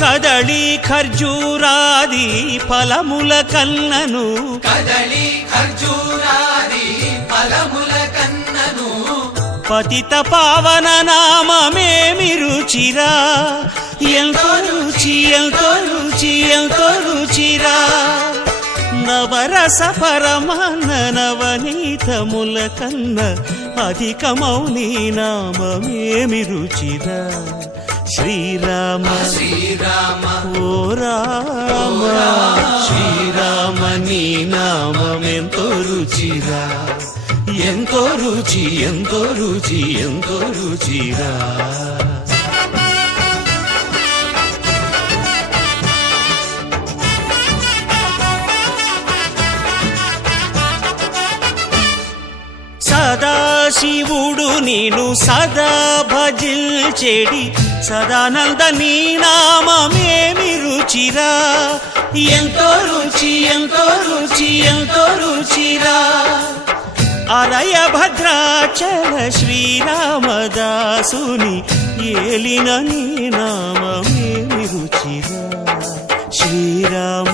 కదళి ఖర్జూరాది ఫలముల కన్నను కదళి ఖర్జూరాది ఫలముల కన్నను పతిత పావన నామమేమి రుచిరా ఎంతో రుచి ఎంతో రుచి ఎంతో రుచిరా నవరస పరమాన్న నవనీతముల కన్న అధికమౌని నామమేమి రుచిరా శ్రీరామ శ్రీరామ ఓ రామ శ్రీరామ నీ నామమెంతో రుచిరా ఎంతో రుచి ఎంతో రుచి ఎంతో రుచిరా సదాశివుడు నేను సదా భజించెడి సదానంద నీ నామమేమి రుచిరా ఎంతో రుచి ఎంతో రుచి ఎంతో రుచిరా అరయ భద్రాచల శ్రీరామదాసుని ఏలిన నీ నామమేమి రుచిరా శ్రీరామ